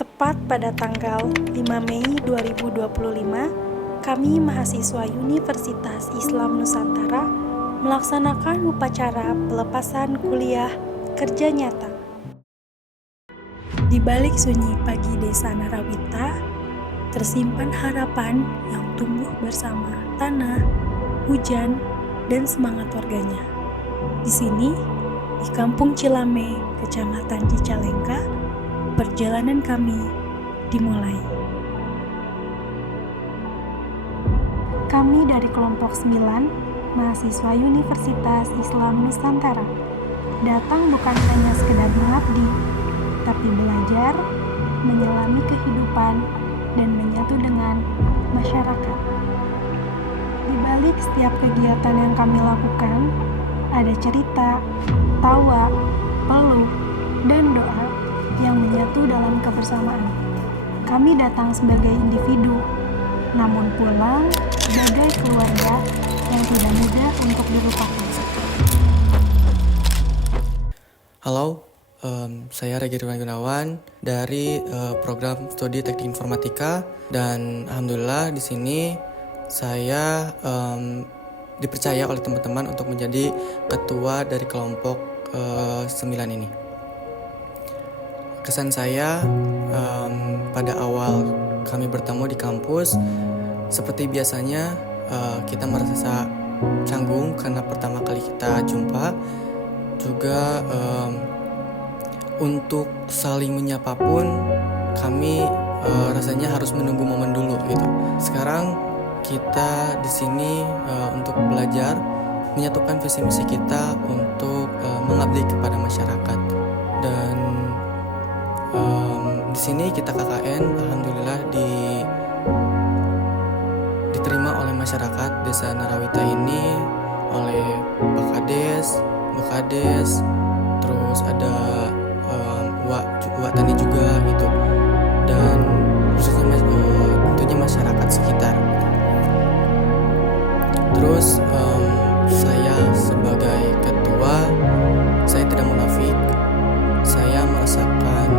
Tepat pada tanggal 5 Mei 2025, kami mahasiswa Universitas Islam Nusantara melaksanakan upacara pelepasan kuliah kerja nyata. Di balik sunyi pagi desa Narawita, tersimpan harapan yang tumbuh bersama tanah, hujan, dan semangat warganya. Di sini, di Kampung Cilame, Kecamatan Cicalengka, perjalanan kami dimulai. Kami dari kelompok 9, mahasiswa Universitas Islam Nusantara, datang bukan hanya sekedar mengabdi, tapi belajar, menyelami kehidupan, dan menyatu dengan masyarakat. Di balik setiap kegiatan yang kami lakukan, ada cerita, tawa, peluk, dan doa yang menyatu dalam kebersamaan. Kami datang sebagai individu, namun pulang sebagai keluarga yang tidak mudah untuk dilupakan. Halo, saya Regi Ridwan Gunawan dari program studi Teknik Informatika, dan alhamdulillah di sini saya dipercaya oleh teman-teman untuk menjadi ketua dari kelompok 9 ini. Kesan saya pada awal kami bertemu di kampus, seperti biasanya kita merasa canggung karena pertama kali kita jumpa. Juga untuk saling menyapa pun kami rasanya harus menunggu momen dulu gitu. Sekarang kita di sini untuk belajar menyatukan visi misi kita untuk mengabdi kepada masyarakat. Dan di sini kita KKN alhamdulillah diterima oleh masyarakat Desa Narawita ini, oleh Pak Kades, Bu Kades, terus ada Wak Tani juga gitu, dan khususnya tentunya masyarakat sekitar. Terus saya sebagai ketua, saya tidak munafik, saya merasakan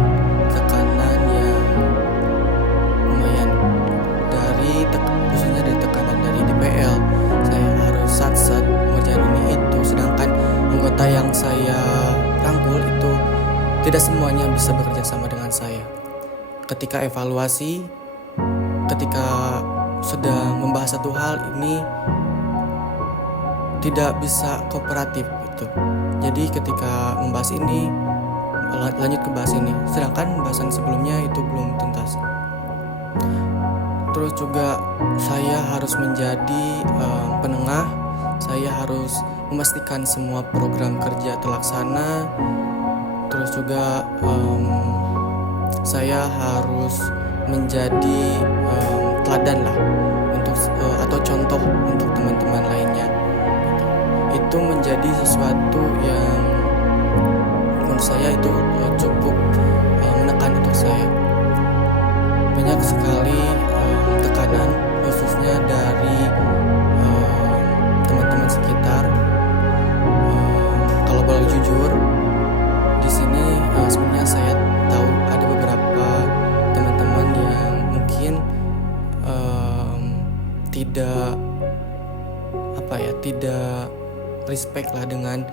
tekanan yang lumayan khususnya dari tekanan dari DPL. Saya harus sat-sat mengerjakan ini itu, sedangkan anggota yang saya rangkul itu tidak semuanya bisa bekerja sama dengan saya. Ketika evaluasi, ketika sedang membahas satu hal ini tidak bisa kooperatif gitu. Jadi ketika membahas ini lanjut ke bahas ini, sedangkan bahasan sebelumnya itu belum tuntas. Terus juga saya harus menjadi penengah. Saya harus memastikan semua program kerja terlaksana. Terus juga saya harus menjadi teladan lah untuk atau contoh untuk teman-teman lainnya. Itu menjadi sesuatu yang menurut saya itu cukup menekan untuk saya. Banyak sekali tekanan khususnya dari teman-teman sekitar. Kalau boleh jujur, di sini sebenarnya saya tahu ada beberapa teman-teman yang mungkin tidak respect lah dengan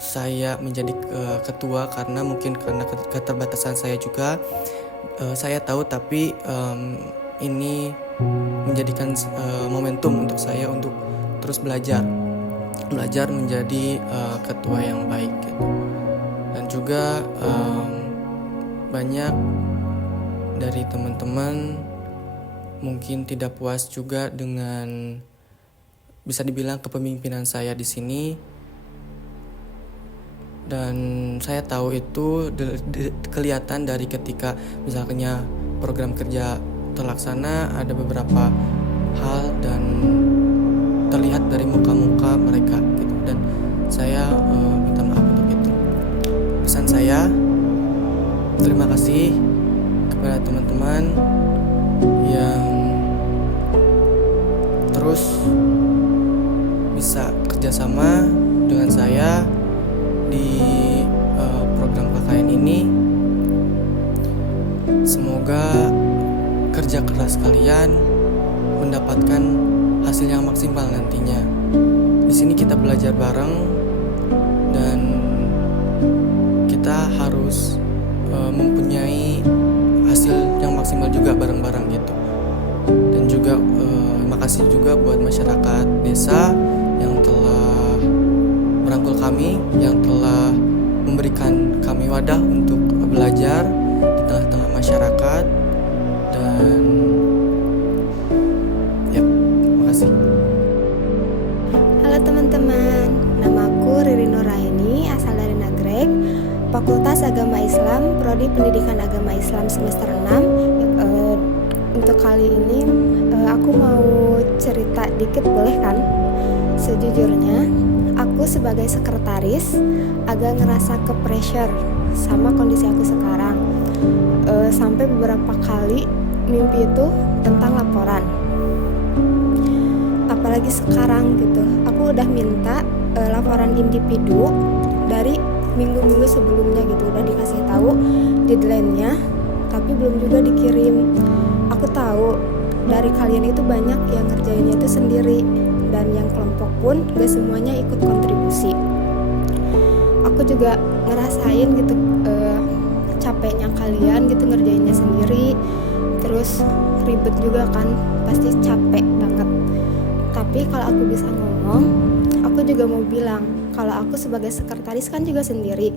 saya menjadi ketua, karena mungkin karena keterbatasan saya juga. Saya tahu, tapi ini menjadikan momentum untuk saya untuk terus belajar menjadi ketua yang baik gitu. Dan juga banyak dari teman-teman mungkin tidak puas juga dengan, bisa dibilang, kepemimpinan saya di sini. Dan saya tahu itu kelihatan dari ketika misalnya program kerja terlaksana, ada beberapa hal dan terlihat dari muka-muka mereka gitu. Dan saya minta maaf untuk itu. Pesan saya, terima kasih kepada teman-teman yang terus bisa kerjasama dengan saya di program KKN ini. Semoga kerja keras kalian mendapatkan hasil yang maksimal nantinya. Di sini kita belajar bareng dan kita harus mempunyai hasil yang maksimal juga bareng-bareng gitu. Dan juga makasih juga buat masyarakat desa yang telah merangkul kami, yang telah memberikan kami wadah untuk belajar di tengah-tengah masyarakat. Dan ya, makasih. Halo teman-teman, namaku Riri Nuraini, asal dari Nagreg, Fakultas Agama Islam, Prodi Pendidikan Agama Islam semester 6. Untuk kali ini aku mau cerita dikit, boleh kan? Sejujurnya, aku sebagai sekretaris agak ngerasa ke pressure sama kondisi aku sekarang. Sampai beberapa kali mimpi itu tentang laporan. Apalagi sekarang gitu, aku udah minta laporan individu dari minggu-minggu sebelumnya gitu, udah dikasih tahu deadline-nya, tapi belum juga dikirim. Aku tahu dari kalian itu banyak yang ngerjainnya itu sendiri, dan yang kelompok pun gak semuanya ikut kontribusi. Aku juga ngerasain gitu capeknya kalian gitu ngerjainnya sendiri, terus ribet juga kan, pasti capek banget. Tapi kalau aku bisa ngomong, aku juga mau bilang kalau aku sebagai sekretaris kan juga sendiri,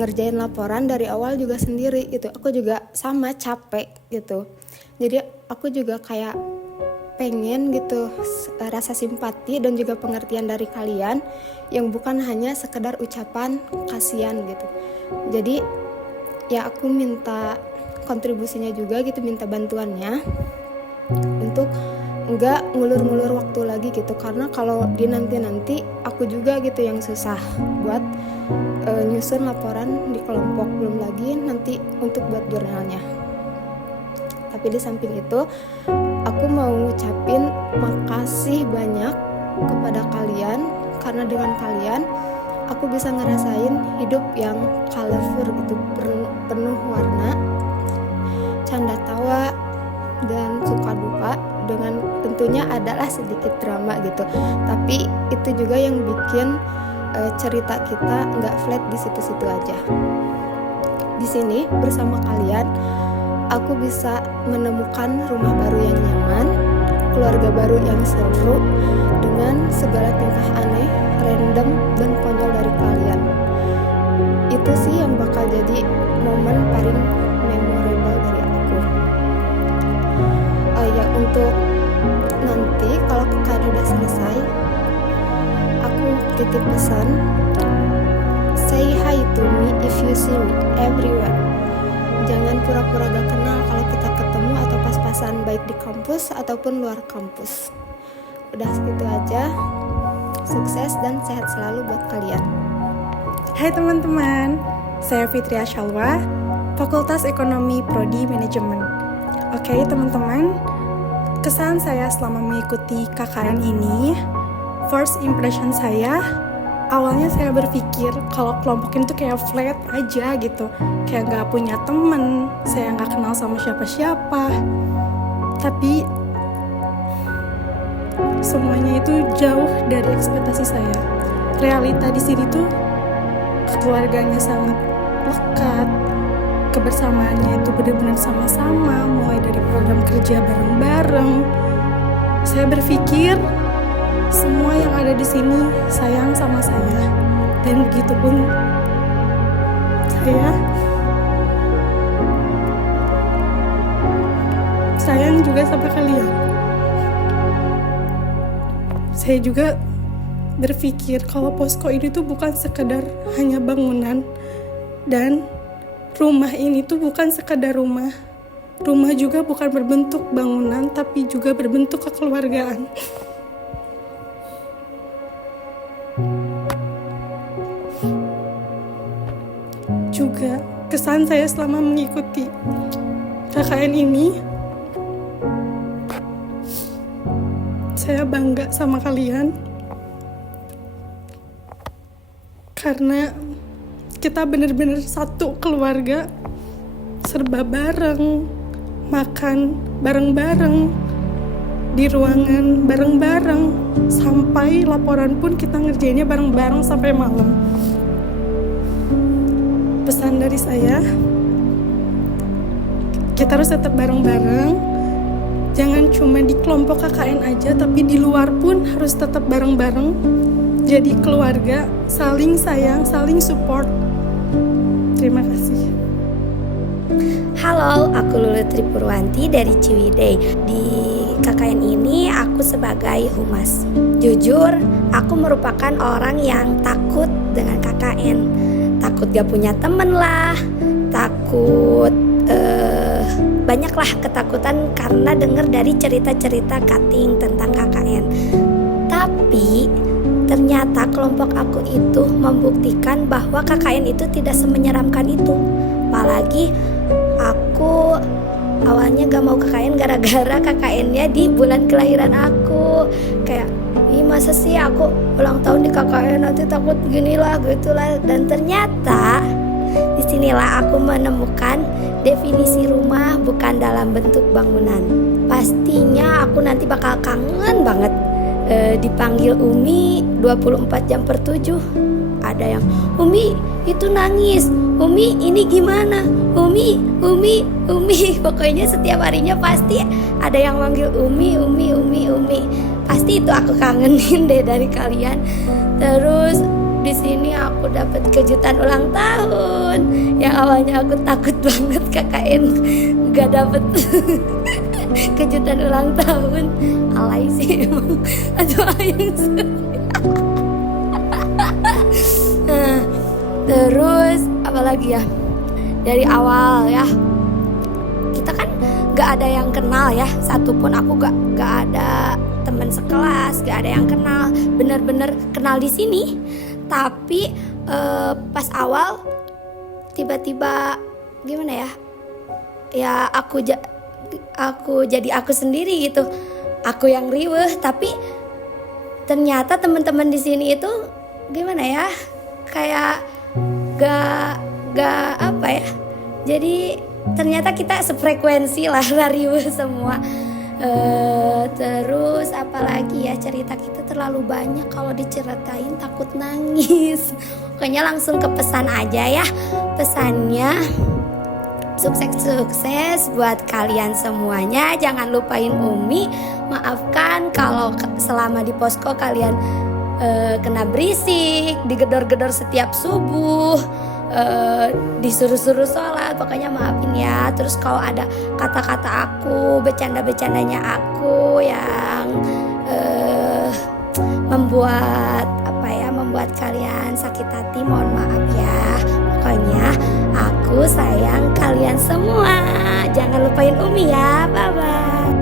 ngerjain laporan dari awal juga sendiri gitu. Aku juga sama capek gitu. Jadi aku juga kayak pengen gitu rasa simpati dan juga pengertian dari kalian yang bukan hanya sekedar ucapan kasihan gitu. Jadi ya aku minta kontribusinya juga gitu, minta bantuannya untuk enggak ngulur-ngulur waktu lagi gitu, karena kalau di nanti aku juga gitu yang susah buat nyusun laporan di kelompok, belum lagi nanti untuk buat jurnalnya. Tapi di samping itu aku mau ngucapin makasih banyak kepada kalian, karena dengan kalian aku bisa ngerasain hidup yang colorful gitu, penuh warna, canda tawa dan suka duka, dengan tentunya adalah sedikit drama gitu. Tapi itu juga yang bikin cerita kita nggak flat di situ-situ aja. Di sini bersama kalian, aku bisa menemukan rumah baru yang nyaman, keluarga baru yang seru, dengan segala tingkah aneh, random, dan konyol dari kalian. Itu sih yang bakal jadi momen paling memorable dari aku. Ya untuk nanti kalau KKN udah selesai, aku titip pesan, say hi to me if you see me everywhere. Jangan pura-pura gak kenal kalau kita ketemu atau pas-pasan, baik di kampus ataupun luar kampus. Udah segitu aja. Sukses dan sehat selalu buat kalian. Hai teman-teman, saya Fitria Shalwa, Fakultas Ekonomi Prodi Manajemen. Oke teman-teman, kesan saya selama mengikuti KKN ini, first impression saya, awalnya saya berpikir kalau kelompok ini tuh kayak flat aja gitu, kayak gak punya temen, saya gak kenal sama siapa-siapa. Tapi semuanya itu jauh dari ekspektasi saya. Realita di sini tuh keluarganya sangat lekat, kebersamaannya itu benar-benar sama-sama, mulai dari program kerja bareng-bareng. Saya berpikir semua yang ada di sini sayang sama saya, dan begitupun saya sayang juga sama kalian. Saya juga berpikir kalau posko ini tuh bukan sekedar hanya bangunan, dan rumah ini tuh bukan sekedar rumah. Rumah juga bukan berbentuk bangunan, tapi juga berbentuk kekeluargaan. Juga kesan saya selama mengikuti KKN ini, saya bangga sama kalian karena kita benar-benar satu keluarga, serba bareng, makan bareng-bareng, di ruangan bareng-bareng, sampai laporan pun kita ngerjainnya bareng-bareng sampai malam. Pesan dari saya, kita harus tetap bareng-bareng, jangan cuma di kelompok KKN aja, tapi di luar pun harus tetap bareng-bareng. Jadi keluarga, saling sayang, saling support. Terima kasih. Halo, aku Lulu Tripurwanti dari Ciwidey. Di KKN ini aku sebagai humas. Jujur, aku merupakan orang yang takut dengan KKN. Takut gak punya temen lah, takut banyaklah ketakutan karena dengar dari cerita-cerita cutting tentang KKN. Tapi ternyata kelompok aku itu membuktikan bahwa KKN itu tidak semenyeramkan itu. Apalagi aku awalnya gak mau KKN gara-gara KKN-nya di bulan kelahiran aku. Kayak, ih masa sih aku ulang tahun di KKN nanti takut ginilah gitulah. Dan ternyata disinilah aku menemukan definisi rumah bukan dalam bentuk bangunan. Pastinya aku nanti bakal kangen banget dipanggil Umi 24 jam per 7. Ada yang, Umi itu nangis, Umi ini gimana, Umi. Pokoknya setiap harinya pasti ada yang manggil Umi. Pasti itu aku kangenin deh dari kalian. Terus di sini aku dapat kejutan ulang tahun. Yang awalnya aku takut banget KKN gak dapet kejutan ulang tahun. Alay sih emang. Aduh ayang. Nah, terus apalagi ya, dari awal ya kita kan gak ada yang kenal ya, satupun aku gak ada teman sekelas, gak ada yang kenal, bener-bener kenal di sini. Tapi pas awal tiba-tiba gimana ya aku jadi aku sendiri gitu, aku yang riweh. Tapi ternyata teman-teman di sini itu gimana ya, kayak gak apa ya, jadi ternyata kita sefrekuensi lah riweh semua. Terus apalagi ya, cerita kita terlalu banyak, kalau diceritain takut nangis. Pokoknya langsung ke pesan aja ya. Pesannya sukses buat kalian semuanya. Jangan lupain Umi. Maafkan kalau selama di posko kalian kena berisik, digedor-gedor setiap subuh, disuruh-suruh sholat. Pokoknya maafin ya. Terus kalau ada kata-kata aku, bercanda-bercandanya aku yang membuat kalian sakit hati, mohon maaf ya. Pokoknya aku sayang kalian semua. Jangan lupain Umi ya. Bye bye.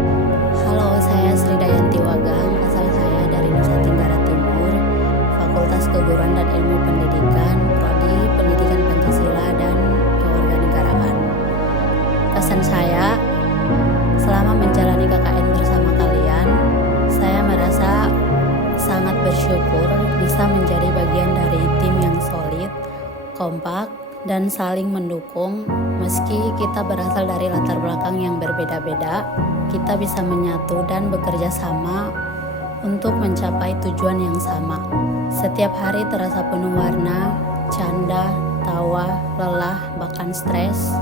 Halo, saya Sri Dayanti Wagang. Asal saya dari Nusa Tenggara Timur, Fakultas Keguruan dan Ilmu Pendidikan, Prodi Pendidikan Pancasila dan Kewarganegaraan. Pesan saya, selama menjalani KKN bersama kalian, saya merasa sangat bersyukur bisa menjadi bagian dari tim yang solid, kompak, dan saling mendukung. Meski kita berasal dari latar belakang yang berbeda-beda, kita bisa menyatu dan bekerja sama untuk mencapai tujuan yang sama. Setiap hari terasa penuh warna, canda, tawa, lelah, bahkan stres.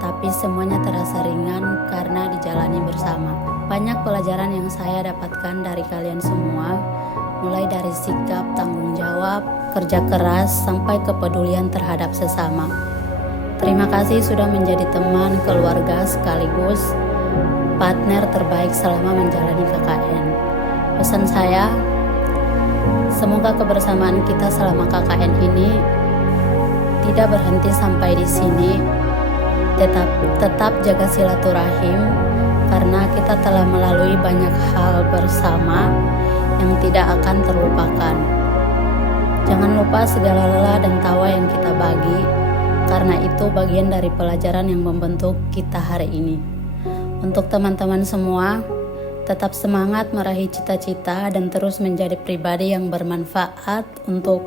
Tapi semuanya terasa ringan karena dijalani bersama. Banyak pelajaran yang saya dapatkan dari kalian semua, mulai dari sikap tanggung jawab, kerja keras, sampai kepedulian terhadap sesama. Terima kasih sudah menjadi teman, keluarga, sekaligus partner terbaik selama menjalani KKN. Pesan saya, semoga kebersamaan kita selama KKN ini tidak berhenti sampai di sini. Tetap jaga silaturahim, karena kita telah melalui banyak hal bersama yang tidak akan terlupakan. Jangan lupa segala lelah dan tawa yang kita bagi, karena itu bagian dari pelajaran yang membentuk kita hari ini. Untuk teman-teman semua, tetap semangat meraih cita-cita dan terus menjadi pribadi yang bermanfaat untuk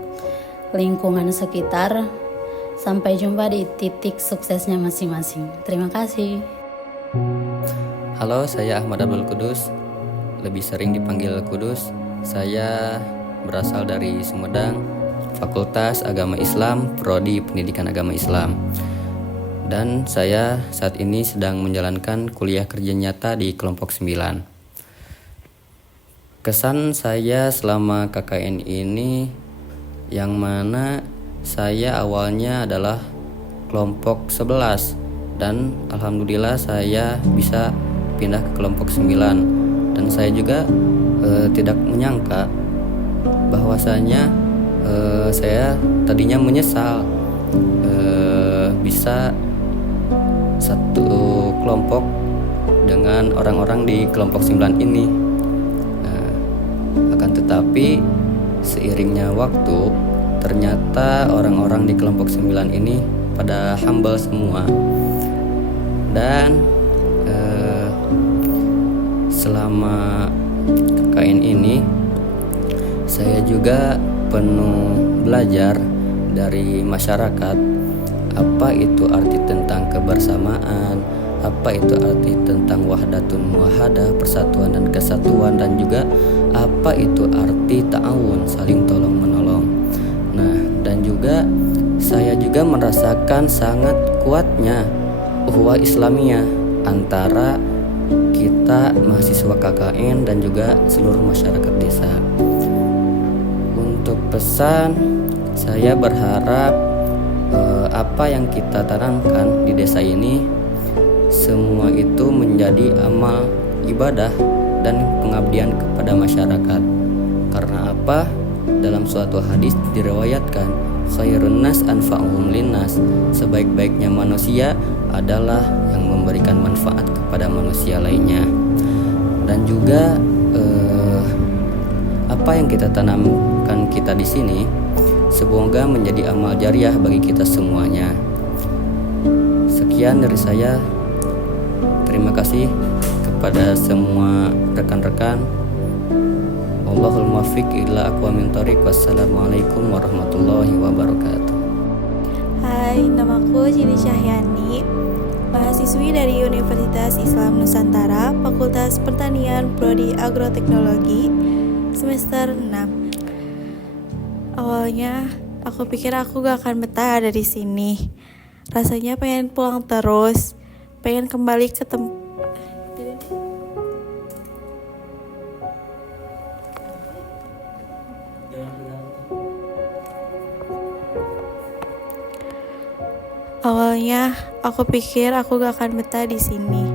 lingkungan sekitar. Sampai jumpa di titik suksesnya masing-masing. Terima kasih. Halo, saya Ahmad Abdul Kudus, lebih sering dipanggil Kudus. Saya berasal dari Sumedang, Fakultas Agama Islam, Prodi Pendidikan Agama Islam. Dan saya saat ini sedang menjalankan kuliah kerja nyata di kelompok 9. Kesan saya selama KKN ini yang mana saya awalnya adalah kelompok 11 dan alhamdulillah saya bisa pindah ke kelompok 9. Dan saya juga tidak menyangka bahwasanya saya tadinya menyesal bisa satu kelompok dengan orang-orang di kelompok 9 ini. Akan tetapi seiringnya waktu ternyata orang-orang di kelompok 9 ini pada humble semua. Dan selama KKN ini saya juga penuh belajar dari masyarakat apa itu arti tentang kebersamaan, apa itu arti tentang wahdatun muwahadah, persatuan dan kesatuan, dan juga apa itu arti ta'awun, saling tolong menolong. Nah, dan juga saya juga merasakan sangat kuatnya ukhuwah Islamiyah antara kita mahasiswa KKN dan juga seluruh masyarakat desa. Untuk pesan, saya berharap apa yang kita tanamkan di desa ini semua itu menjadi amal ibadah dan pengabdian kepada masyarakat. Karena apa? Dalam suatu hadis diriwayatkan, khairun nas anfa'uhum linnas, sebaik-baiknya manusia adalah yang memberikan manfaat kepada manusia lainnya. Dan juga apa yang kita tanamkan kita di sini semoga menjadi amal jariah bagi kita semuanya. Sekian dari saya. Terima kasih kepada semua rekan-rekan. Allahul muwaffiq ila aqwamit thoriq. Wassalamualaikum warahmatullahi wabarakatuh. Hai, namaku Jini Cahyani, mahasiswi dari Universitas Islam Nusantara, Fakultas Pertanian, Prodi Agroteknologi, semester 6. Awalnya aku pikir aku gak akan betah ada di sini. Rasanya pengen pulang terus, pengen kembali ke Awalnya aku pikir aku gak akan betah di sini.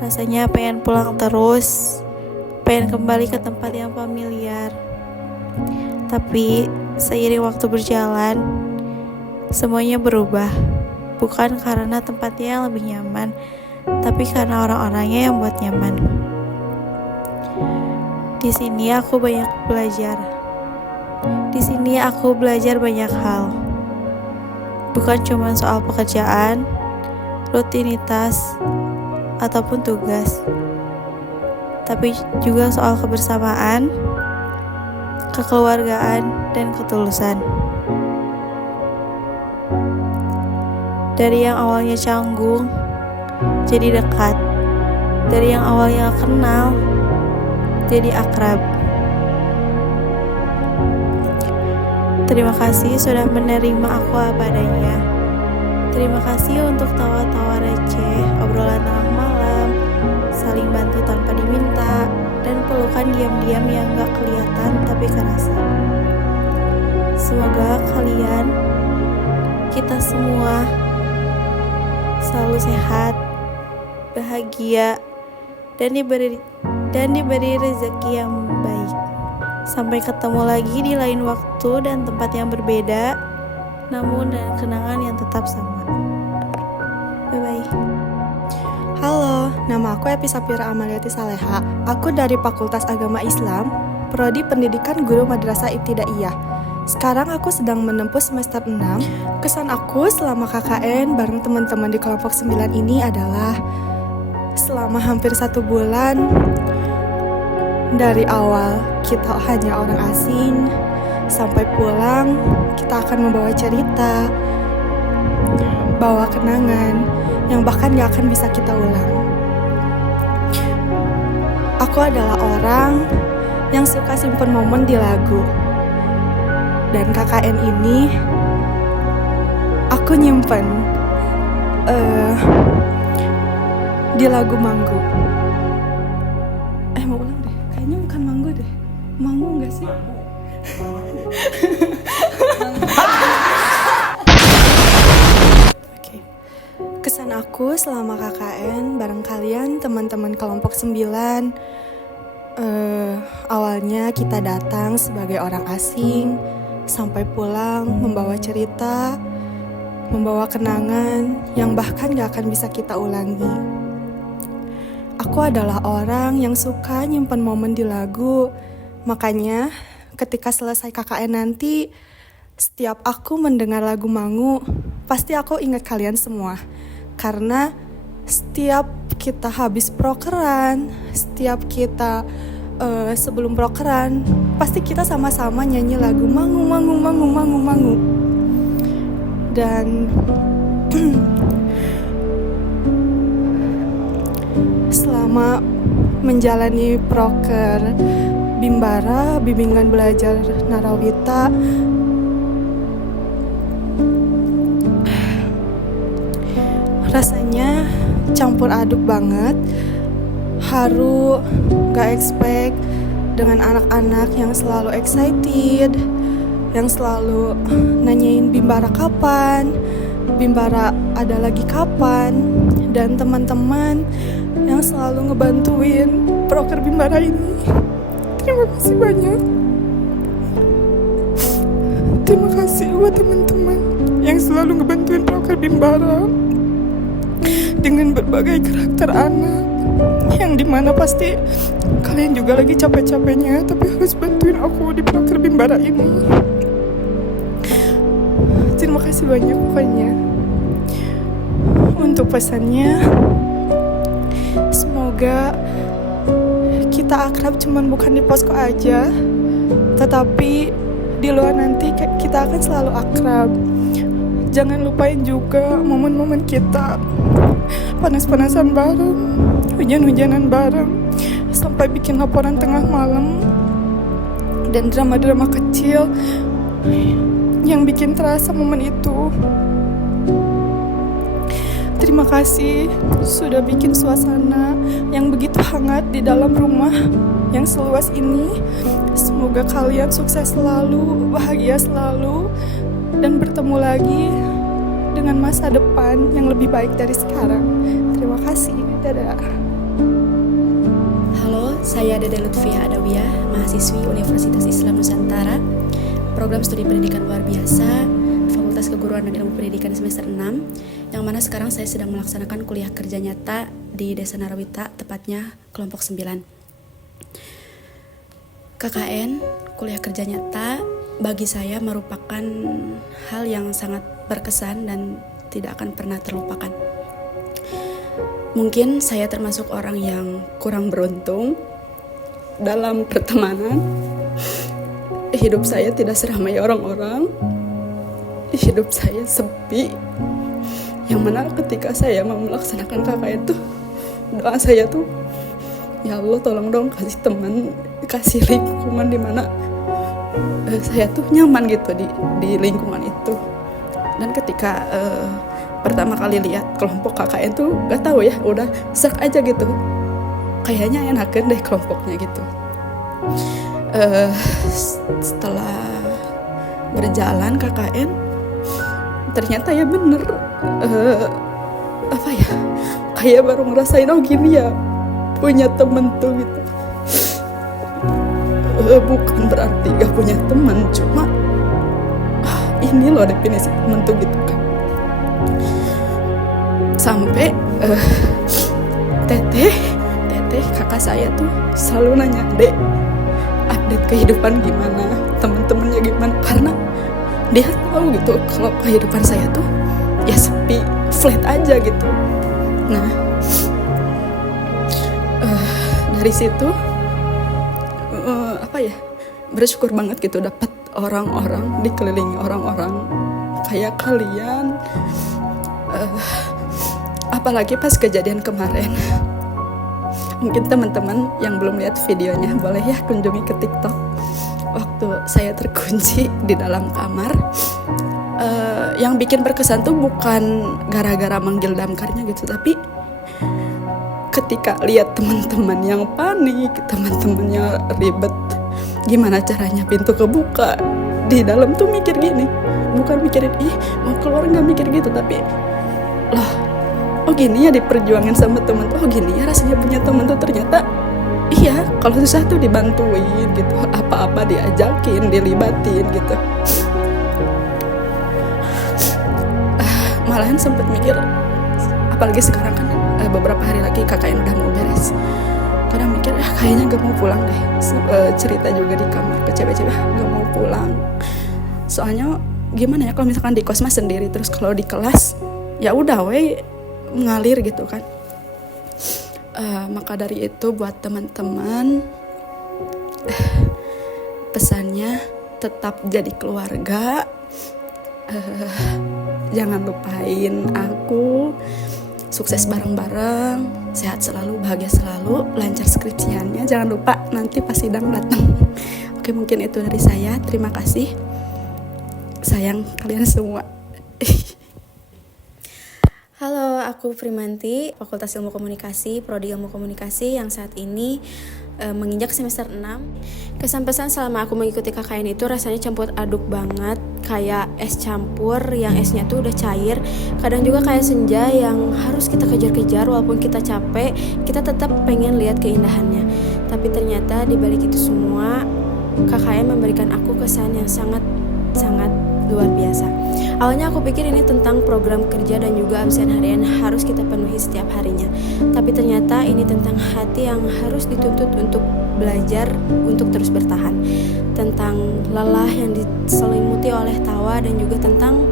Rasanya pengen pulang terus, pengen kembali ke tempat yang familiar. Tapi seiring waktu berjalan, semuanya berubah. Bukan karena tempatnya yang lebih nyaman, tapi karena orang-orangnya yang buat nyaman. Di sini aku banyak belajar. Di sini aku belajar banyak hal. Bukan cuma soal pekerjaan, rutinitas, ataupun tugas, tapi juga soal kebersamaan, kekeluargaan, dan ketulusan. Dari yang awalnya canggung, jadi dekat. Dari yang awalnya kenal, jadi akrab. Terima kasih sudah menerima aku apa adanya. Terima kasih untuk tawa-tawa receh, obrolan tengah malam, saling bantu tanpa diminta, dan pelukan diam-diam yang gak kelihatan tapi kerasa. Semoga kalian, kita semua selalu sehat, bahagia, dan diberi rezeki yang baik. Sampai ketemu lagi di lain waktu dan tempat yang berbeda, namun dengan kenangan yang tetap sama. Bye-bye. Halo, nama aku Epi Sapira Amaliati Saleha. Aku dari Fakultas Agama Islam, Prodi Pendidikan Guru Madrasah Ibtidaiyah. Sekarang aku sedang menempuh semester 6. Kesan aku selama KKN bareng teman-teman di kelompok 9 ini adalah selama hampir 1 bulan, dari awal kita hanya orang asing, sampai pulang kita akan membawa cerita, bawa kenangan yang bahkan gak akan bisa kita ulang. Aku adalah orang yang suka simpen momen di lagu. Dan KKN ini aku nyimpen di lagu Manggu. Mau ulang deh, kayaknya bukan Manggu deh. Manggu gak sih? Oke. Kesan aku selama KKN bareng kalian teman-teman kelompok 9. Awalnya kita datang sebagai orang asing, sampai pulang membawa cerita, membawa kenangan yang bahkan gak akan bisa kita ulangi. Aku adalah orang yang suka nyimpen momen di lagu. Makanya ketika selesai KKN nanti, setiap aku mendengar lagu Mangu, pasti aku ingat kalian semua. Karena setiap kita habis prokeran, setiap kita sebelum prokeran, pasti kita sama-sama nyanyi lagu Mangu, Mangu, Mangu, Mangu, Mangu. Dan selama menjalani proker Bimbara, bimbingan belajar Narawita, rasanya campur aduk banget. Haru, gak expect dengan anak-anak yang selalu excited, yang selalu nanyain Bimbara kapan, Bimbara ada lagi kapan, dan teman-teman yang selalu ngebantuin proker Bimbara ini. Terima kasih banyak. Terima kasih buat teman-teman yang selalu ngebantuin proker Bimbara dengan berbagai karakter anak, yang dimana pasti kalian juga lagi capek-capeknya tapi harus bantuin aku di proker Bimbara ini. Terima kasih banyak pokoknya. Untuk pesannya, semoga kita akrab cuman bukan di posko aja, tetapi di luar nanti kita akan selalu akrab. Jangan lupain juga momen-momen kita panas-panasan bareng, hujan-hujanan bareng, sampai bikin laporan tengah malam, dan drama-drama kecil yang bikin terasa momen itu. Terima kasih sudah bikin suasana yang begitu hangat di dalam rumah yang seluas ini. Semoga kalian sukses selalu, bahagia selalu, dan bertemu lagi dengan masa depan yang lebih baik dari sekarang. Terima kasih. Dadah. Halo, saya Dede Lutfia Adawiyah, mahasiswi Universitas Islam Nusantara, program studi pendidikan luar biasa, Fakultas Keguruan dan Ilmu Pendidikan semester 6, yang mana sekarang saya sedang melaksanakan kuliah kerja nyata di Desa Narawita, tepatnya kelompok 9. KKN, kuliah kerja nyata, bagi saya merupakan hal yang sangat berkesan dan tidak akan pernah terlupakan. Mungkin saya termasuk orang yang kurang beruntung dalam pertemanan. Hidup saya tidak seramai orang-orang. Hidup saya sepi. Yang mana ketika saya mau melaksanakan KKN itu, doa saya tuh, ya Allah tolong dong kasih teman, kasih lingkungan di mana saya tuh nyaman gitu di lingkungan itu. Dan ketika pertama kali lihat kelompok KKN tuh gak tahu ya, udah sak aja gitu, kayaknya enakan deh kelompoknya gitu. Setelah berjalan KKN, ternyata ya bener, apa ya, kayak baru ngerasain oh gini ya punya temen tuh gitu. Bukan berarti gak punya teman, cuma ini loh definisi temen tuh gitu kan. Sampai teteh kakak saya tuh selalu nanya, Dek, update kehidupan gimana, temen-temennya gimana, karena dia tahu gitu kalau kehidupan saya tuh ya sepi, flat aja gitu. Nah, dari situ apa ya, bersyukur banget gitu dapat orang-orang, dikelilingi orang-orang kayak kalian, Apalagi pas kejadian kemarin. Mungkin teman-teman yang belum lihat videonya boleh ya kunjungi ke TikTok. Waktu saya terkunci di dalam kamar, yang bikin berkesan tuh bukan gara-gara manggil damkarnya gitu, tapi ketika lihat teman-teman yang panik, teman-teman yang ribet, gimana caranya pintu kebuka, di dalam tuh mikir gini, bukan mikirin ih mau keluar nggak, mikir gitu, tapi loh, oh gini ya diperjuangin sama temen tuh, oh gini ya rasanya punya temen tuh, ternyata iya kalau susah tuh dibantuin gitu, apa-apa diajakin, dilibatin gitu. Malahan sempet mikir, apalagi sekarang kan beberapa hari lagi KKN udah mau beres, kadang mikir kayaknya gak mau pulang deh. Cerita juga di kamar ke cewek-cewek, gak mau pulang, soalnya gimana ya kalau misalkan di kos mah sendiri, terus kalau di kelas ya udah we mengalir gitu kan. Maka dari itu buat teman-teman, pesannya tetap jadi keluarga. Jangan lupain aku, sukses bareng-bareng, sehat selalu, bahagia selalu, lancar skripsiannya, jangan lupa nanti pas sidang datang. Oke, mungkin itu dari saya. Terima kasih, sayang kalian semua. Halo, aku Primanti, Fakultas Ilmu Komunikasi, Prodi Ilmu Komunikasi yang saat ini menginjak semester 6. Kesan pesan selama aku mengikuti KKN itu rasanya campur aduk banget, kayak es campur yang esnya tuh udah cair, kadang juga kayak senja yang harus kita kejar-kejar walaupun kita capek, kita tetap pengen lihat keindahannya. Tapi ternyata di balik itu semua, KKN memberikan aku kesan yang sangat luar biasa. Awalnya aku pikir ini tentang program kerja dan juga absen harian harus kita penuhi setiap harinya. Tapi ternyata ini tentang hati yang harus dituntut untuk belajar untuk terus bertahan. Tentang lelah yang diselimuti oleh tawa dan juga tentang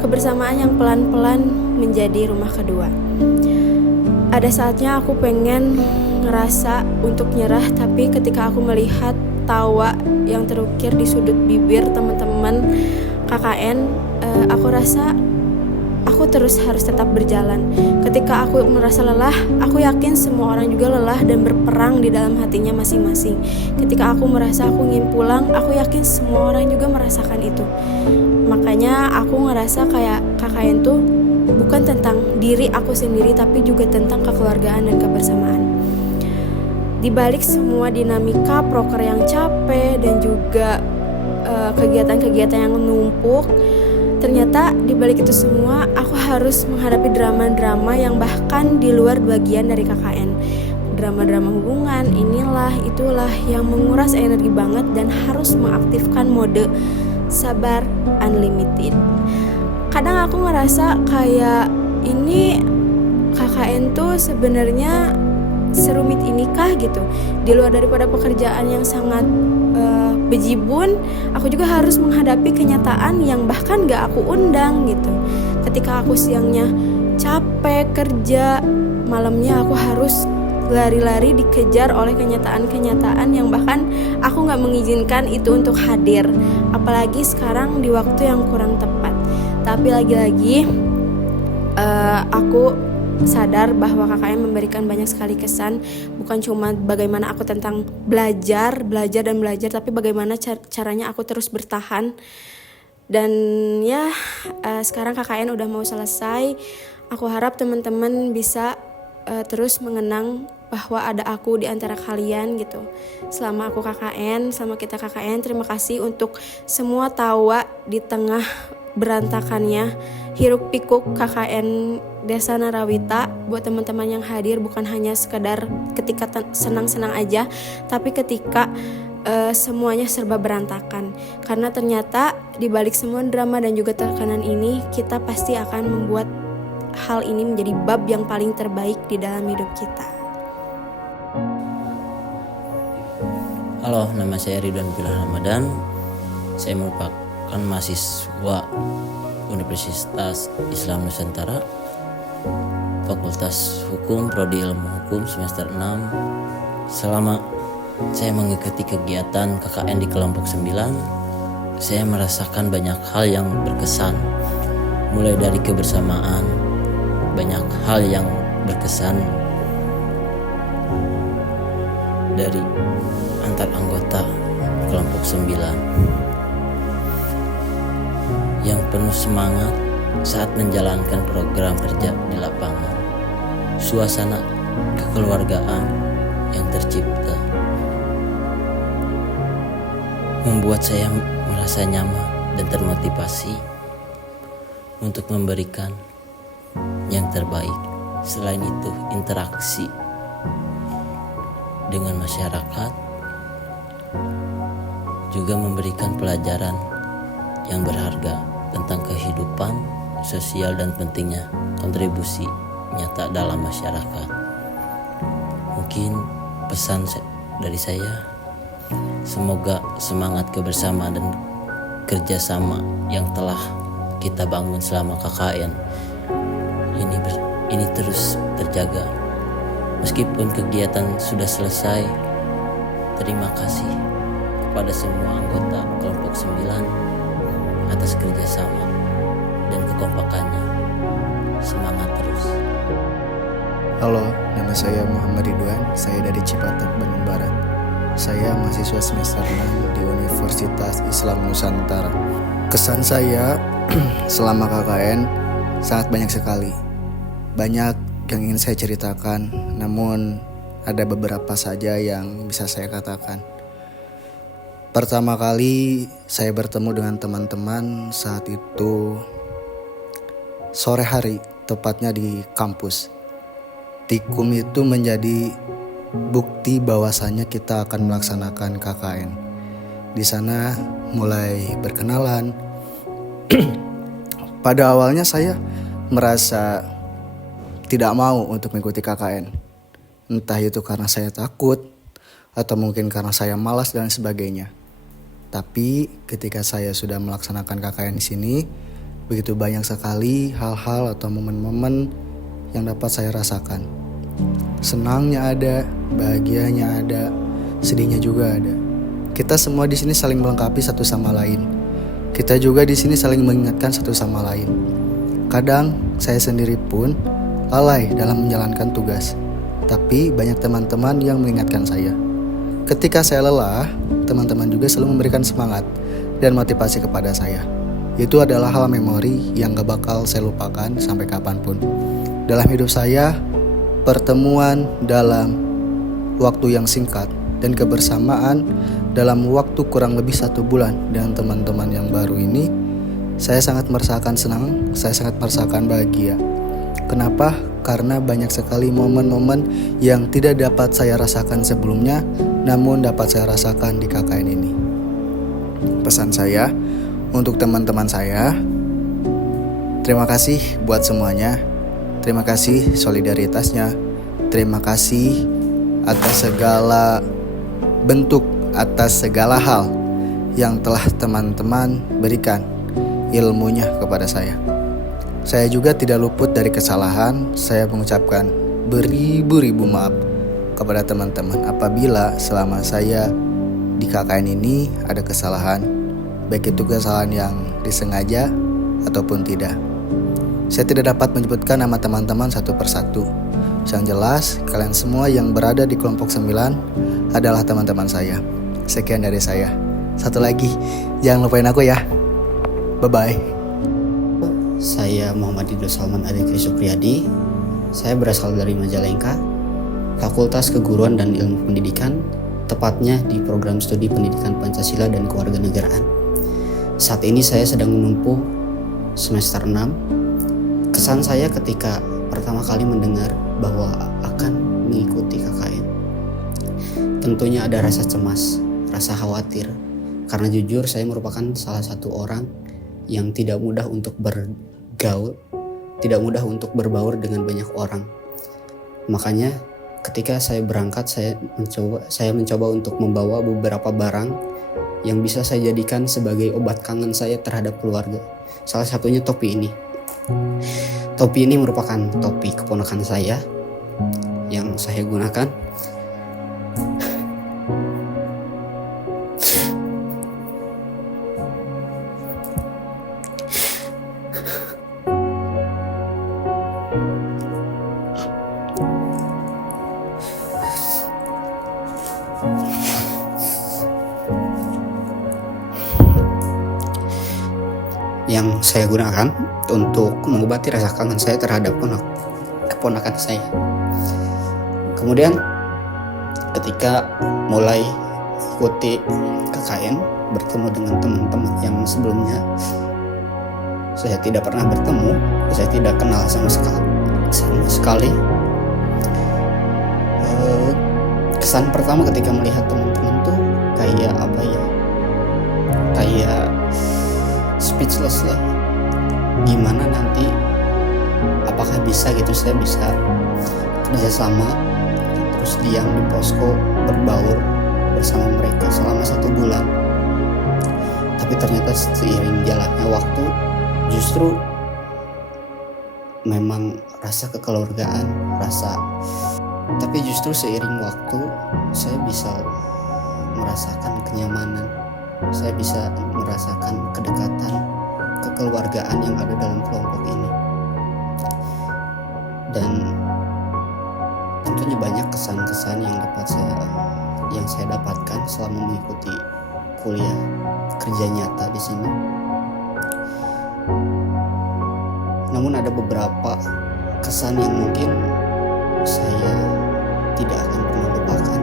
kebersamaan yang pelan-pelan menjadi rumah kedua. Ada saatnya aku pengen ngerasa untuk nyerah, tapi ketika aku melihat tawa yang terukir di sudut bibir teman-teman KKN, aku rasa aku terus harus tetap berjalan. Ketika aku merasa lelah, aku yakin semua orang juga lelah dan berperang di dalam hatinya masing-masing. Ketika aku merasa aku ingin pulang, aku yakin semua orang juga merasakan itu. Makanya aku ngerasa kayak KKN tuh bukan tentang diri aku sendiri, tapi juga tentang kekeluargaan dan kebersamaan. Di balik semua dinamika proker yang capek dan juga kegiatan-kegiatan yang menumpuk, ternyata di balik itu semua aku harus menghadapi drama-drama yang bahkan di luar bagian dari KKN. Drama-drama hubungan, inilah itulah yang menguras energi banget dan harus mengaktifkan mode sabar unlimited. Kadang aku ngerasa kayak ini KKN tuh sebenarnya serumit inikah gitu. Di luar daripada pekerjaan yang sangat bejibun, aku juga harus menghadapi kenyataan yang bahkan gak aku undang gitu. Ketika aku siangnya capek kerja, malamnya aku harus lari-lari dikejar oleh kenyataan-kenyataan yang bahkan aku gak mengizinkan itu untuk hadir. Apalagi sekarang di waktu yang kurang tepat. Tapi lagi-lagi aku sadar bahwa KKN memberikan banyak sekali kesan, bukan cuma bagaimana aku tentang belajar, tapi bagaimana caranya aku terus bertahan. Dan ya, sekarang KKN udah mau selesai. Aku harap teman-teman bisa terus mengenang bahwa ada aku di antara kalian gitu. Selama aku KKN, selama kita KKN, terima kasih untuk semua tawa di tengah berantakannya hiruk pikuk KKN Desa Narawita. Buat teman-teman yang hadir, bukan hanya sekedar ketika senang-senang aja, tapi ketika semuanya serba berantakan. Karena ternyata di balik semua drama dan juga tekanan ini, kita pasti akan membuat hal ini menjadi bab yang paling terbaik di dalam hidup kita. Halo, nama saya Ridwan Bilal Ramadan. Saya merupakan mahasiswa Universitas Islam Nusantara, Fakultas Hukum, Prodi Ilmu Hukum semester 6. Selama saya mengikuti kegiatan KKN di kelompok 9, saya merasakan banyak hal yang berkesan. Mulai dari kebersamaan, banyak hal yang berkesan dari antar anggota kelompok 9 yang penuh semangat saat menjalankan program kerja di lapangan. Suasana kekeluargaan yang tercipta membuat saya merasa nyaman dan termotivasi untuk memberikan yang terbaik. Selain itu, interaksi dengan masyarakat juga memberikan pelajaran yang berharga tentang kehidupan sosial dan pentingnya kontribusi nyata dalam masyarakat. Mungkin pesan dari saya, semoga semangat kebersamaan dan kerjasama yang telah kita bangun selama KKN ini terus terjaga. Meskipun kegiatan sudah selesai, terima kasih kepada semua anggota kelompok 9 atas kerjasama dan kekompakannya. Semangat terus. Halo, nama saya Muhammad Ridwan, saya dari Cipatat, Bandung Barat. Saya mahasiswa semester 6 di Universitas Islam Nusantara. Kesan saya selama KKN sangat banyak sekali. Banyak yang ingin saya ceritakan, namun ada beberapa saja yang bisa saya katakan. Pertama kali saya bertemu dengan teman-teman saat itu sore hari, tepatnya di kampus. Tikum itu menjadi bukti bahwasannya kita akan melaksanakan KKN. Di sana mulai berkenalan. Pada awalnya saya merasa tidak mau untuk mengikuti KKN. Entah itu karena saya takut atau mungkin karena saya malas dan sebagainya. Tapi ketika saya sudah melaksanakan KKN di sini, begitu banyak sekali hal-hal atau momen-momen yang dapat saya rasakan. Senangnya ada, bahagianya ada, sedihnya juga ada. Kita semua di sini saling melengkapi satu sama lain. Kita juga di sini saling mengingatkan satu sama lain. Kadang saya sendiri pun lalai dalam menjalankan tugas, tapi banyak teman-teman yang mengingatkan saya. Ketika saya lelah, teman-teman juga selalu memberikan semangat dan motivasi kepada saya. Itu adalah hal memori yang gak bakal saya lupakan sampai kapanpun. Dalam hidup saya, pertemuan dalam waktu yang singkat dan kebersamaan dalam waktu kurang lebih 1 bulan dengan teman-teman yang baru ini, saya sangat merasakan senang, saya sangat merasakan bahagia. Kenapa? Karena banyak sekali momen-momen yang tidak dapat saya rasakan sebelumnya, namun dapat saya rasakan di KKN ini. Pesan saya untuk teman-teman saya, terima kasih buat semuanya. Terima kasih solidaritasnya. Terima kasih atas segala bentuk, atas segala hal yang telah teman-teman berikan ilmunya kepada saya. Saya juga tidak luput dari kesalahan. Saya mengucapkan beribu-ribu maaf kepada teman-teman apabila selama saya di KKN ini ada kesalahan, baik itu kesalahan yang disengaja ataupun tidak. Saya tidak dapat menyebutkan nama teman-teman satu persatu. Yang jelas, kalian semua yang berada di kelompok 9 adalah teman-teman saya. Sekian dari saya. Satu lagi, jangan lupain aku ya. Bye-bye. Saya Muhammad Idrus Salman Adekri Supriyadi. Saya berasal dari Majalengka, Fakultas Keguruan dan Ilmu Pendidikan, tepatnya di program studi Pendidikan Pancasila dan Kewarganegaraan. Saat ini saya sedang menempuh semester 6. Kesan saya ketika pertama kali mendengar bahwa akan mengikuti KKN, tentunya ada rasa cemas, rasa khawatir, karena jujur saya merupakan salah satu orang yang tidak mudah untuk bergaul, tidak mudah untuk berbaur dengan banyak orang. Makanya ketika saya berangkat, saya mencoba untuk membawa beberapa barang yang bisa saya jadikan sebagai obat kangen saya terhadap keluarga. Salah satunya topi ini. Topi ini merupakan topi keponakan saya yang saya gunakan. yang saya gunakan untuk mengobati rasa kangen saya terhadap keponakan saya. Kemudian ketika mulai ikuti KKN, bertemu dengan teman-teman yang sebelumnya saya tidak pernah bertemu, saya tidak kenal sama sekali. Kesan pertama ketika melihat teman-teman tuh kayak apa ya? Kayak speechless lah. Gimana nanti, apakah bisa gitu saya bisa kerja sama terus diam di posko berbaur bersama mereka selama 1 bulan. Tapi ternyata seiring jalannya waktu justru memang rasa kekeluargaan, tapi justru seiring waktu saya bisa merasakan kenyamanan, saya bisa merasakan kedekatan, kekeluargaan yang ada dalam kelompok ini. Dan tentunya banyak kesan-kesan yang saya dapatkan selama mengikuti kuliah kerja nyata di sini. Namun ada beberapa kesan yang mungkin saya tidak akan pernah lupakan.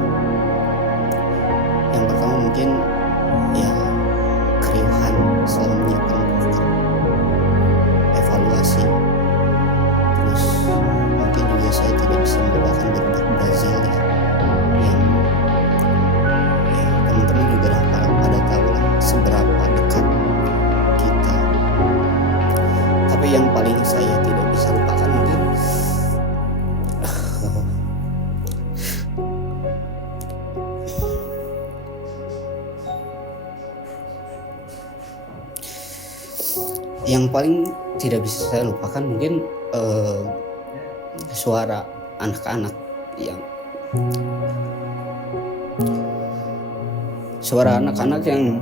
Yang pertama mungkin ya keriuhan selalu menyiapkan evaluasi. Terus mungkin juga saya tidak bisa melupakan budak Brazil ya, yang ya teman-teman juga pada tahu lah seberapa dekat kita. Tapi yang paling saya tidak bisa lupakan mungkin yang paling tidak bisa saya lupakan mungkin suara anak-anak yang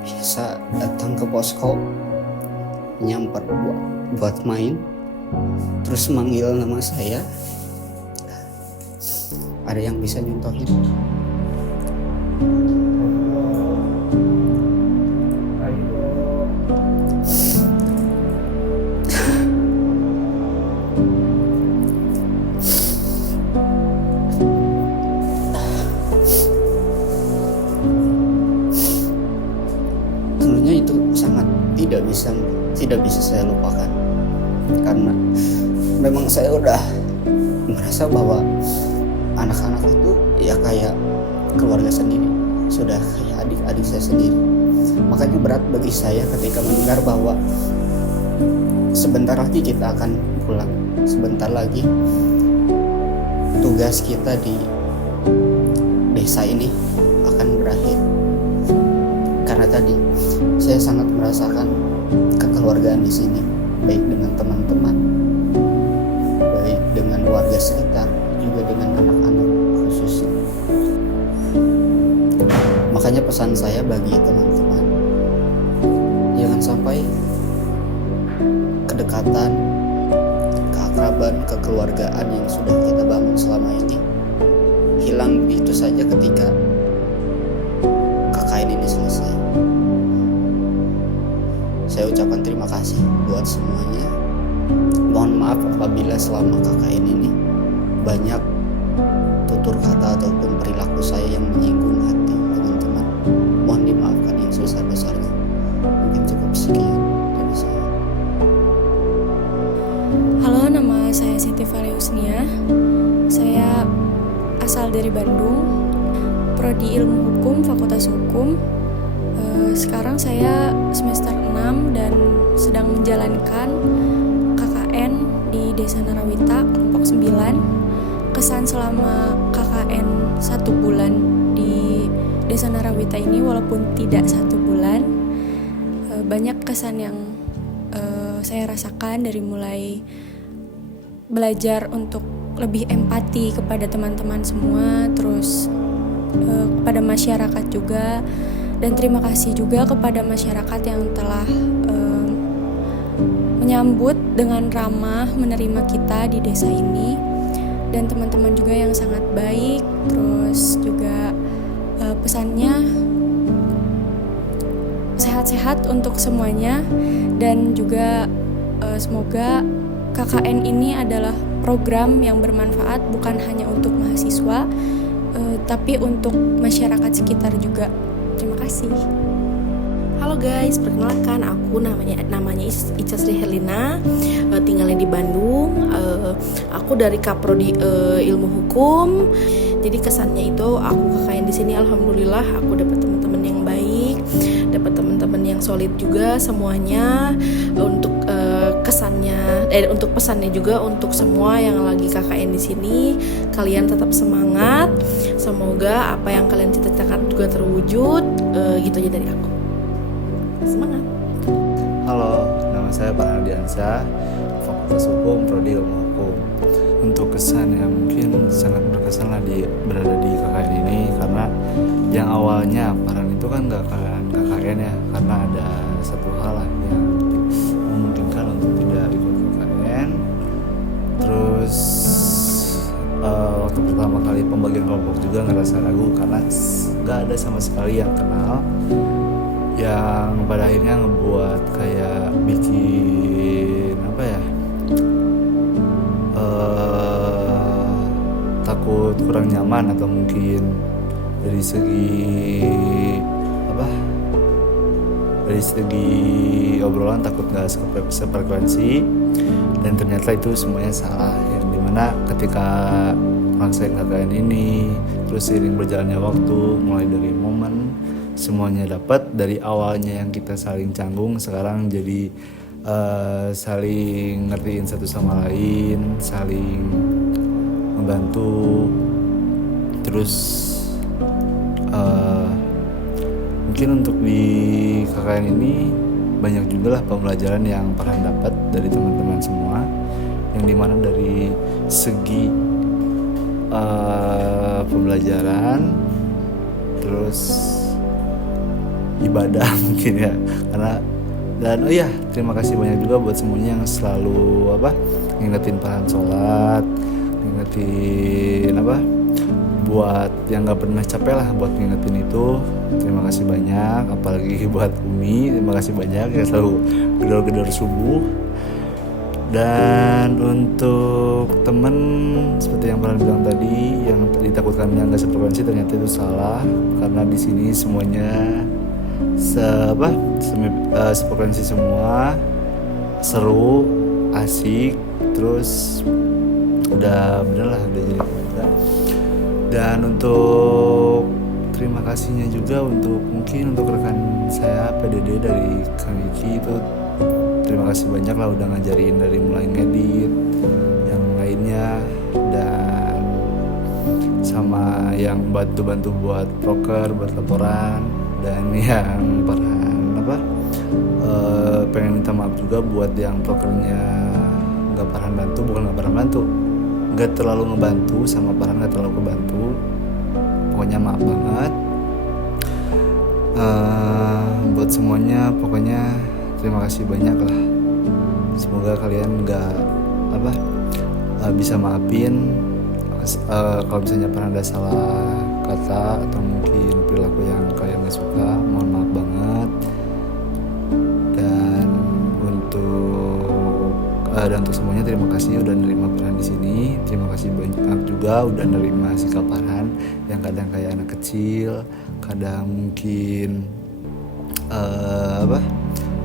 biasa datang ke posko, nyamper buat main, terus manggil nama saya. Ada yang bisa nyontohin? Tentunya itu sangat tidak bisa saya lupakan, karena memang saya udah merasa bahwa anak-anak itu ya kayak keluarga sendiri, sudah kayak adik-adik saya sendiri. Makanya berat bagi saya ketika mendengar bahwa sebentar lagi kita akan pulang, sebentar lagi tugas kita di desa ini akan berakhir. Karena tadi saya sangat merasakan kekeluargaan di sini, baik dengan teman-teman, baik dengan warga sekitar, juga dengan anak-anak khususnya. Makanya pesan saya bagi teman-teman, jangan sampai kedekatan, keakraban, kekeluargaan yang sudah kita bangun selama ini hilang begitu saja ketika KKN ini selesai. Saya ucapkan terima kasih buat semuanya. Mohon maaf apabila selama KKN ini banyak tutur kata ataupun perilaku saya yang menyinggung hati teman-teman. Mohon dimaafkan yang sebesar-besarnya. Mungkin cukup sekian dari saya. Halo, nama saya Siti Valiusnia. Saya asal dari Bandung, Prodi Ilmu Hukum, Fakultas Hukum. Sekarang saya semester 6 dan sedang menjalankan KKN di Desa Narawita, kelompok 9. Kesan selama KKN 1 bulan di Desa Narawita ini, walaupun tidak 1 bulan, banyak kesan yang saya rasakan, dari mulai belajar untuk lebih empati kepada teman-teman semua, terus kepada masyarakat juga. Dan terima kasih juga kepada masyarakat yang telah menyambut dengan ramah, menerima kita di desa ini. yang sangat baik. Terus juga pesannya sehat-sehat untuk semuanya, dan juga semoga KKN ini adalah program yang bermanfaat bukan hanya untuk mahasiswa, tapi untuk masyarakat sekitar juga. Terima kasih. Halo guys, perkenalkan aku namanya Ica Sri Herlina, tinggalnya di Bandung. Aku dari Kaprodi Ilmu Hukum. Jadi kesannya itu aku KKN di sini, alhamdulillah aku dapat teman-teman yang baik, dapat teman-teman yang solid juga semuanya. Untuk untuk pesannya juga untuk semua yang lagi KKN di sini, kalian tetap semangat. Semoga apa yang kalian cita-citakan juga terwujud. Gitu aja dari aku. Semangat. Halo, nama saya Farhan Diansyah, Fakultas Hukum, Prodi Ilmu Hukum. Untuk kesan yang mungkin sangat berkesan lah berada di KKN ini, karena yang awalnya Farhan itu kan gak KKN ya, karena ada satu hal lah yang memungkinkan untuk tidak ikut KKN. Terus waktu pertama kali pembagian kelompok juga ngerasa ragu karena gak ada sama sekali yang kenal, yang pada akhirnya ngebuat kayak bikin takut kurang nyaman, atau mungkin dari segi obrolan takut gak sefrekuensi, dan ternyata itu semuanya salah, yang dimana ketika ngerasain KKN ini terus seiring berjalannya waktu, mulai dari momen semuanya dapat, dari awalnya yang kita saling canggung sekarang jadi saling ngertiin satu sama lain, saling membantu. Terus mungkin untuk di KKN ini banyak juga lah pembelajaran yang pernah dapat dari teman-teman semua, yang dimana dari segi pembelajaran, terus ibadah mungkin ya, dan terima kasih banyak juga buat semuanya yang selalu ngingetin pahan sholat, ngingetin buat yang nggak pernah capek lah buat ngingetin itu. Terima kasih banyak, apalagi buat Umi, terima kasih banyak yang selalu gedor-gedor subuh. Dan untuk temen seperti yang pernah bilang tadi, yang ditakutkannya nggak sefrekuensi, ternyata itu salah, karena di sini semuanya sefrekuensi semua, seru, asik, terus udah bener lah, udah jadi keluarga. Dan untuk terima kasihnya juga mungkin untuk rekan saya PDD dari Kang Iki, itu terima kasih banyak lah udah ngajarin dari mulai ngedit yang lainnya, dan sama yang bantu-bantu buat proker, buat laporan, dan yang pengen minta maaf juga buat yang prokernya nggak terlalu ngebantu, sama Farhan nggak terlalu kebantu. Pokoknya maaf banget. Buat semuanya pokoknya terima kasih banyak lah. Semoga kalian bisa maafin kalau misalnya pernah ada salah kata atau mungkin perilaku yang kalian gak suka. Mohon maaf banget. Dan untuk semuanya terima kasih udah nerima Farhan di sini. Terima kasih banyak juga udah nerima sikap Farhan yang kadang kayak anak kecil, kadang mungkin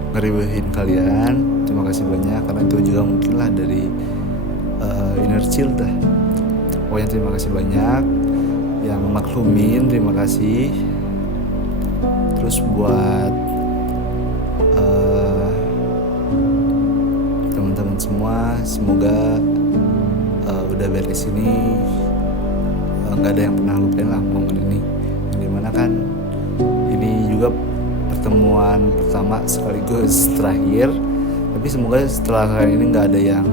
ngeribehin kalian. Terima kasih banyak, karena itu juga mungkin lah dari inner child dah. Pokoknya terima kasih banyak yang maklumin, terima kasih. Terus buat teman-teman semua, semoga udah beres ini, nggak ada yang pernah lupain lah momen ini, yang dimana kan ini juga pertemuan pertama sekaligus terakhir. Tapi semoga setelah kali ini nggak ada yang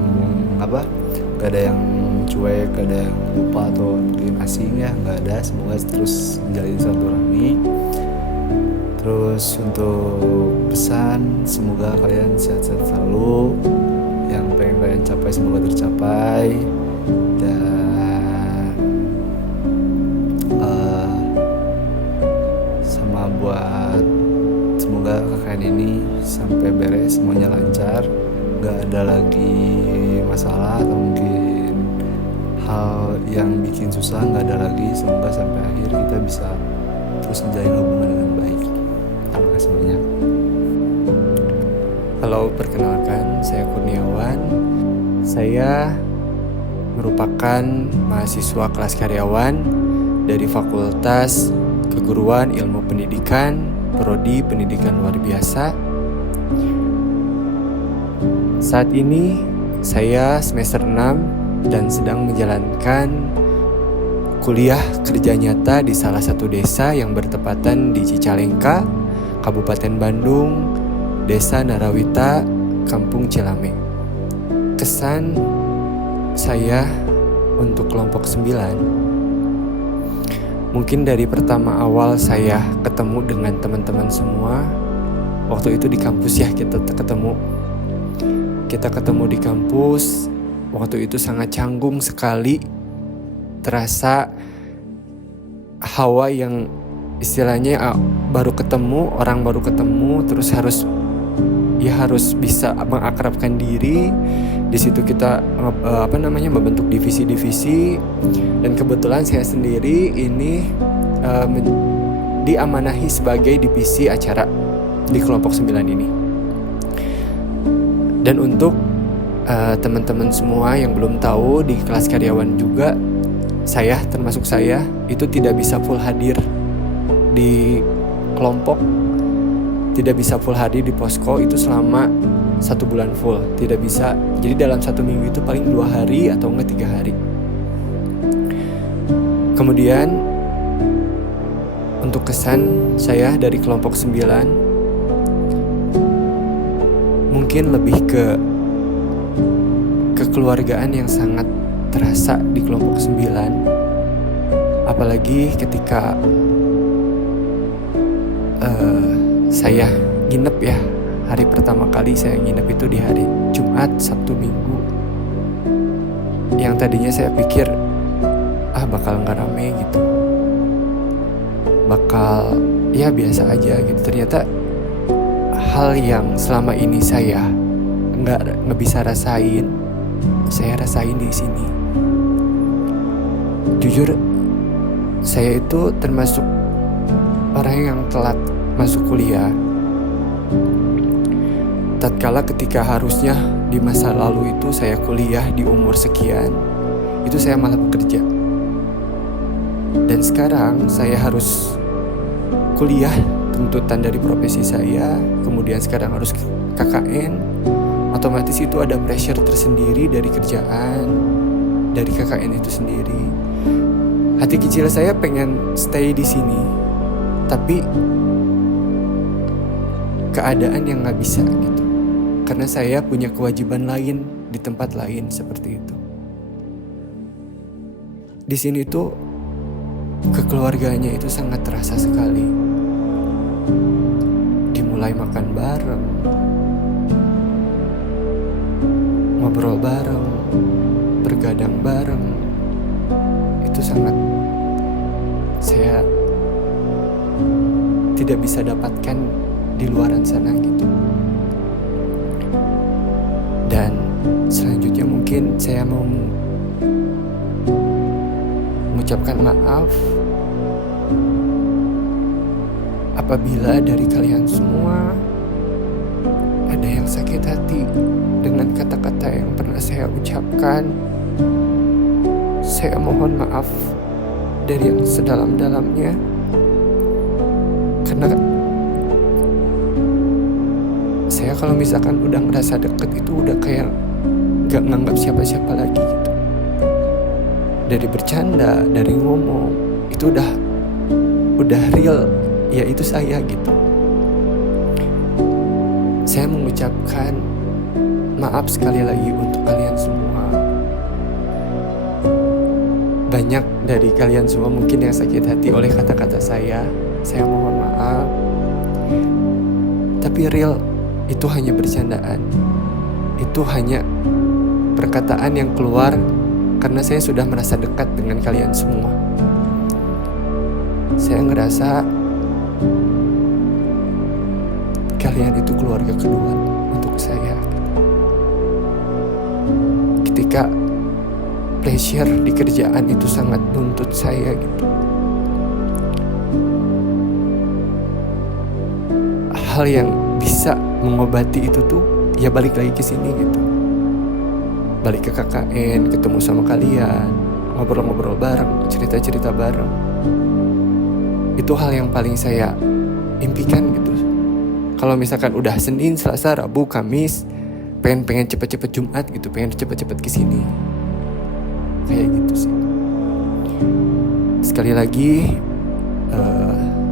cuek, gak ada yang lupa atau mungkin asing ya, nggak ada. Semoga terus menjalin silaturahmi. Terus untuk pesan, semoga kalian sehat-sehat selalu, yang pengen kalian capai semoga tercapai, dan sampai beres, semuanya lancar, gak ada lagi masalah atau mungkin hal yang bikin susah gak ada lagi. Semoga sampai akhir kita bisa terus menjalin hubungan dengan baik. Terima kasih banyak. Halo, perkenalkan saya Kurniawan. Saya merupakan mahasiswa kelas karyawan dari Fakultas Keguruan Ilmu Pendidikan, Prodi Pendidikan Luar Biasa. Saat ini saya semester 6 dan sedang menjalankan kuliah kerja nyata di salah satu desa yang bertepatan di Cicalengka, Kabupaten Bandung, Desa Narawita, Kampung Cilame. Kesan saya untuk kelompok 9, mungkin dari pertama awal saya ketemu dengan teman-teman semua. Waktu itu di kampus ya, kita ketemu di kampus. Waktu itu sangat canggung sekali, terasa hawa yang istilahnya orang baru ketemu, terus harus bisa mengakrabkan diri. Di situ kita membentuk divisi-divisi, dan kebetulan saya sendiri ini diamanahi sebagai divisi acara di kelompok 9 ini. Dan untuk teman-teman semua yang belum tahu, di kelas karyawan juga termasuk saya itu tidak bisa full hadir di kelompok, tidak bisa full hadir di posko itu selama 1 bulan full, tidak bisa. Jadi dalam 1 minggu itu paling 2 hari atau enggak 3 hari. Kemudian untuk kesan saya dari kelompok 9, mungkin lebih ke kekeluargaan yang sangat terasa di kelompok 9. Apalagi ketika saya nginep ya. Hari pertama kali saya nginep itu di hari Jumat, Sabtu, Minggu. Yang tadinya saya pikir bakal nggak rame gitu, bakal ya biasa aja gitu. Ternyata hal yang selama ini saya nggak bisa rasain, saya rasain di sini. Jujur, saya itu termasuk orang yang telat masuk kuliah. Tatkala ketika harusnya di masa lalu itu saya kuliah di umur sekian, itu saya malah bekerja. Dan sekarang saya harus kuliah, tuntutan dari profesi saya, kemudian sekarang harus KKN. Otomatis itu ada pressure tersendiri dari kerjaan, dari KKN itu sendiri. Hati kecil saya pengen stay di sini, tapi keadaan yang nggak bisa gitu. Karena saya punya kewajiban lain di tempat lain seperti itu. Di sini tuh kekeluargaannya itu sangat terasa sekali. Dimulai makan bareng, ngobrol bareng, bergadang bareng. Itu sangat saya tidak bisa dapatkan di luaran sana gitu. Dan selanjutnya mungkin saya mau mengucapkan maaf apabila dari kalian semua ada yang sakit hati dengan kata-kata yang pernah saya ucapkan. Saya mohon maaf dari yang sedalam-dalamnya, karena saya kalau misalkan udah ngerasa deket itu udah kayak gak nganggap siapa-siapa lagi gitu. Dari bercanda, dari ngomong, itu udah real, ya itu saya gitu. Saya mengucapkan maaf sekali lagi untuk kalian semua. Banyak dari kalian semua mungkin yang sakit hati oleh kata-kata saya mohon maaf. Tapi real, itu hanya bercandaan. Itu hanya perkataan yang keluar karena saya sudah merasa dekat dengan kalian semua. Saya ngerasa kalian itu keluarga kedua untuk saya. Ketika pleasure di kerjaan itu sangat nuntut saya gitu, hal yang bisa mengobati itu tuh ya balik lagi ke sini gitu, balik ke KKN, ketemu sama kalian, ngobrol-ngobrol bareng, cerita-cerita bareng. Itu hal yang paling saya impikan gitu. Kalau misalkan udah Senin, Selasa, Rabu, Kamis, pengen cepet-cepet Jumat gitu, pengen cepet-cepet kesini, kayak gitu sih. Sekali lagi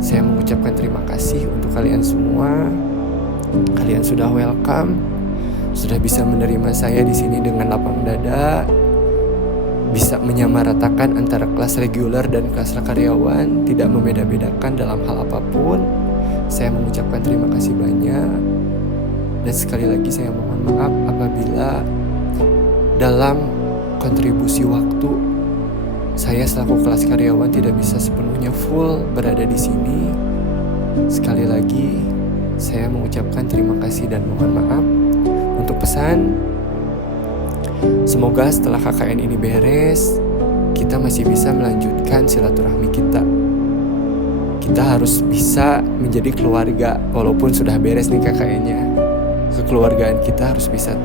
saya mengucapkan terima kasih untuk kalian semua. Kalian sudah welcome, sudah bisa menerima saya di sini dengan lapang dada, bisa menyamaratakan antara kelas reguler dan kelas karyawan, tidak membeda-bedakan dalam hal apapun. Saya mengucapkan terima kasih banyak. Dan sekali lagi saya mohon maaf apabila dalam kontribusi waktu saya selaku kelas karyawan tidak bisa sepenuhnya full berada di sini. Sekali lagi saya mengucapkan terima kasih dan mohon maaf. Untuk pesan, semoga setelah KKN ini beres, kita masih bisa melanjutkan silaturahmi kita. Kita harus bisa menjadi keluarga walaupun sudah beres nih KKN-nya. Kekeluargaan kita harus bisa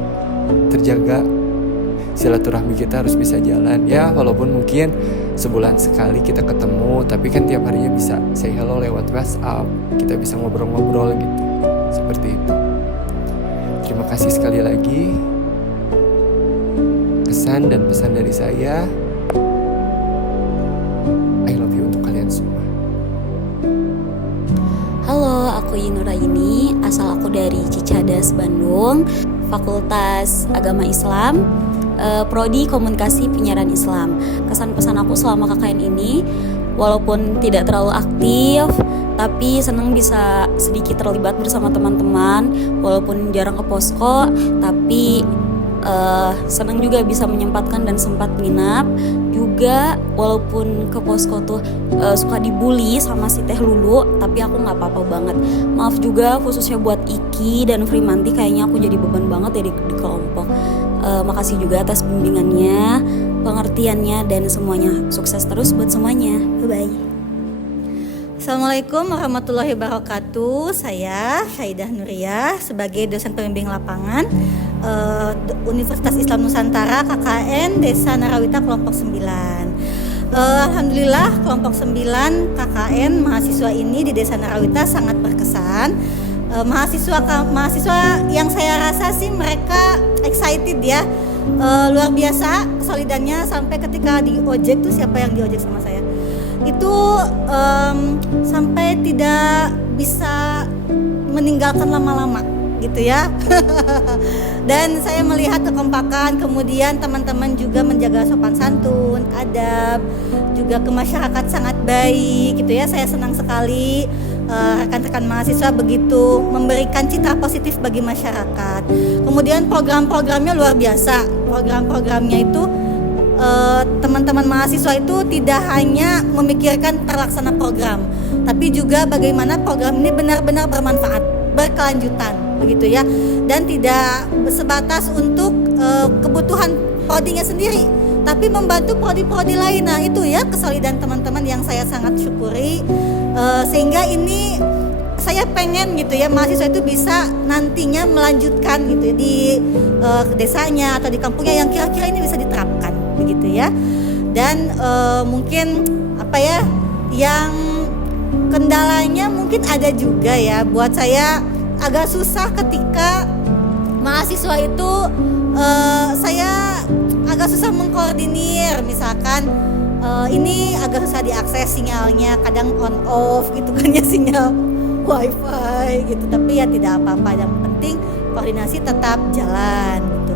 terjaga, silaturahmi kita harus bisa jalan. Ya walaupun mungkin sebulan sekali kita ketemu, tapi kan tiap harinya bisa say hello lewat WhatsApp, kita bisa ngobrol-ngobrol gitu, seperti itu. Terima kasih sekali lagi. Kesan dan pesan dari saya, I love you untuk kalian semua. Halo, aku Yinuraini, asal aku dari Cicadas, Bandung, Fakultas Agama Islam, Prodi Komunikasi Penyiaran Islam. Kesan pesan aku selama KKN ini, walaupun tidak terlalu aktif, tapi senang bisa sedikit terlibat bersama teman-teman. Walaupun jarang ke posko, tapi senang juga bisa menyempatkan dan sempat nginap. Juga walaupun ke posko tuh suka dibully sama si Teh Lulu, tapi aku nggak apa-apa banget. Maaf juga khususnya buat Iki dan Frimanti, kayaknya aku jadi beban banget ya di kelompok. Makasih juga atas bimbingannya, pengertiannya, dan semuanya. Sukses terus buat semuanya. Bye-bye. Assalamualaikum warahmatullahi wabarakatuh. Saya Syaidah Nuriyah sebagai dosen pembimbing lapangan Universitas Islam Nusantara KKN Desa Narawita kelompok 9. Alhamdulillah kelompok 9 KKN mahasiswa ini di Desa Narawita sangat berkesan. Mahasiswa yang saya rasa sih mereka excited ya, luar biasa kesolidannya, sampai ketika di ojek tuh siapa yang di ojek sama saya itu sampai tidak bisa meninggalkan lama-lama gitu ya. Dan saya melihat kekompakan, kemudian teman-teman juga menjaga sopan santun, adab, juga ke masyarakat sangat baik gitu ya. Saya senang sekali rekan-rekan mahasiswa begitu memberikan citra positif bagi masyarakat. Kemudian program-programnya luar biasa. Program-programnya itu teman-teman mahasiswa itu tidak hanya memikirkan terlaksana program, tapi juga bagaimana program ini benar-benar bermanfaat, berkelanjutan begitu ya, dan tidak sebatas untuk kebutuhan prodinya sendiri, tapi membantu prodi-prodi lain. Nah itu ya kesolidan teman-teman yang saya sangat syukuri, sehingga ini saya pengen gitu ya mahasiswa itu bisa nantinya melanjutkan gitu di desanya atau di kampungnya yang kira-kira ini bisa diterapkan begitu ya. Dan mungkin apa ya yang kendalanya mungkin ada juga ya, buat saya agak susah ketika mahasiswa itu saya agak susah mengkoordinir, misalkan ini agak susah diakses sinyalnya, kadang on off gitu kan ya sinyal wifi gitu, tapi ya tidak apa-apa, yang penting koordinasi tetap jalan gitu.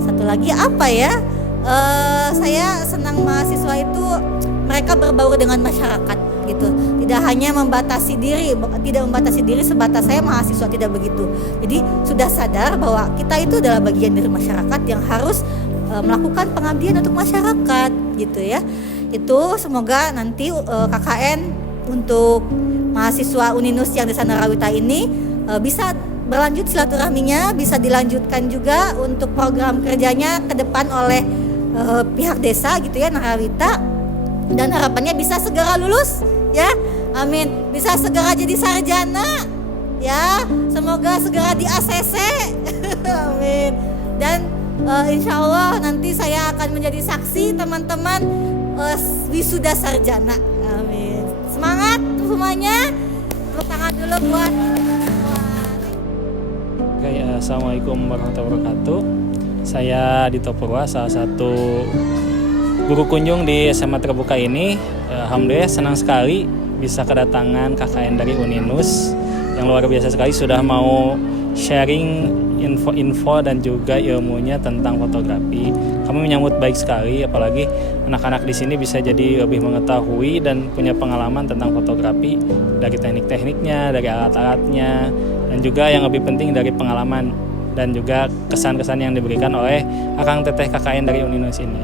Satu lagi apa ya, saya senang mahasiswa itu mereka berbaur dengan masyarakat gitu, tidak hanya membatasi diri, tidak membatasi diri sebatas saya mahasiswa, tidak begitu. Jadi sudah sadar bahwa kita itu adalah bagian dari masyarakat yang harus melakukan pengabdian untuk masyarakat gitu ya. Itu semoga nanti KKN untuk mahasiswa Uninus yang di Narawita ini bisa berlanjut silaturahminya, bisa dilanjutkan juga untuk program kerjanya ke depan oleh pihak desa gitu ya, Narawita, dan harapannya bisa segera lulus ya, amin, bisa segera jadi sarjana ya, semoga segera di ACC amin, dan insya Allah nanti saya akan menjadi saksi teman-teman wisuda sarjana, amin, semangat semuanya, tepuk tangan dulu buat. Assalamualaikum warahmatullahi wabarakatuh. Saya Dito Purwa, salah satu guru kunjung di SMA Terbuka ini. Alhamdulillah senang sekali bisa kedatangan KKN dari Uninus yang luar biasa sekali, sudah mau sharing info-info dan juga ilmunya tentang fotografi. Kami menyambut baik sekali, apalagi anak-anak di sini bisa jadi lebih mengetahui dan punya pengalaman tentang fotografi dari teknik-tekniknya, dari alat-alatnya, dan juga yang lebih penting dari pengalaman dan juga kesan-kesan yang diberikan oleh Akang Teteh KKN dari Uninus ini.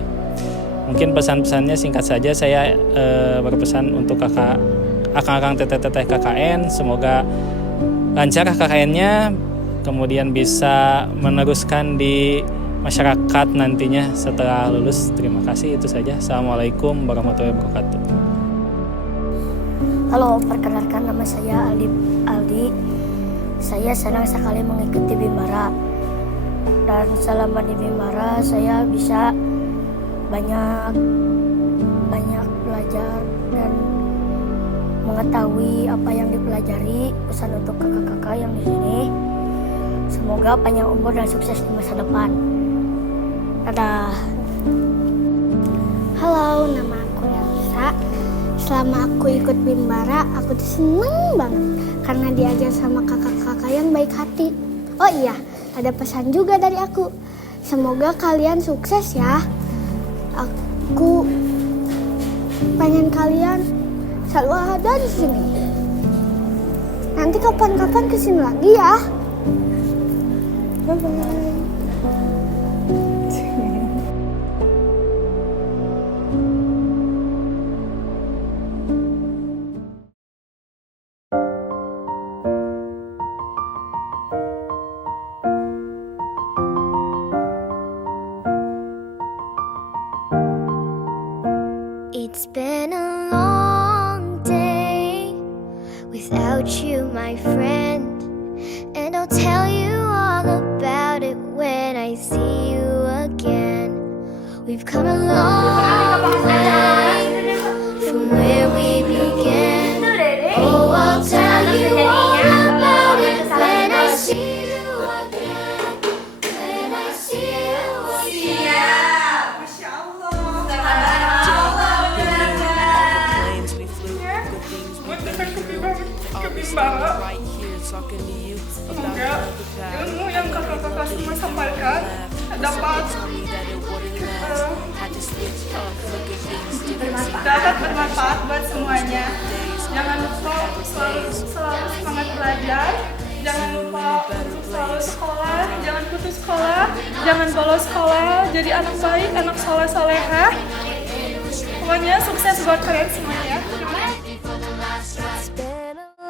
Mungkin pesan-pesannya singkat saja, saya berpesan untuk Akang Teteh KKN, semoga lancar KKN-nya, kemudian bisa meneruskan di masyarakat nantinya setelah lulus. Terima kasih, itu saja. Assalamualaikum warahmatullahi wabarakatuh. Halo, perkenalkan nama saya Aldi. Saya senang sekali mengikuti Bimbara, dan selama di Bimbara saya bisa banyak belajar dan mengetahui apa yang dipelajari. Pesan untuk kakak-kakak yang di sini, semoga panjang umur dan sukses di masa depan. Dadah. Halo, nama aku Elsa. Selama aku ikut Bimbara, aku tuh seneng banget karena diajar sama kakak-kakak yang baik hati. Oh iya, ada pesan juga dari aku. Semoga kalian sukses ya. Aku pengen kalian selalu ada di sini. Nanti kapan-kapan kesini lagi ya. Bye-bye. It's been a long day without you, my friend, and I'll tell you all about it when I see you again. We've come a long way from where we began. Oh, I'll tell you all about it when I see you again. When I see you again. Bimbara. Semoga ilmu yang kakak-kakak semua sampaikan dapat bermanfaat buat semuanya. Jangan lupa selalu semangat belajar. Jangan lupa untuk selalu sekolah, jangan putus sekolah, jangan bolos sekolah. Jadi anak baik, anak soleh-solehah. Pokoknya sukses buat kalian semuanya.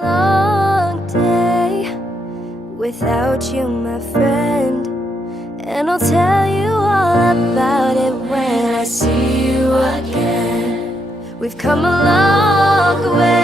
Long day without you, my friend, and I'll tell you all about it when I see you again. We've come a long way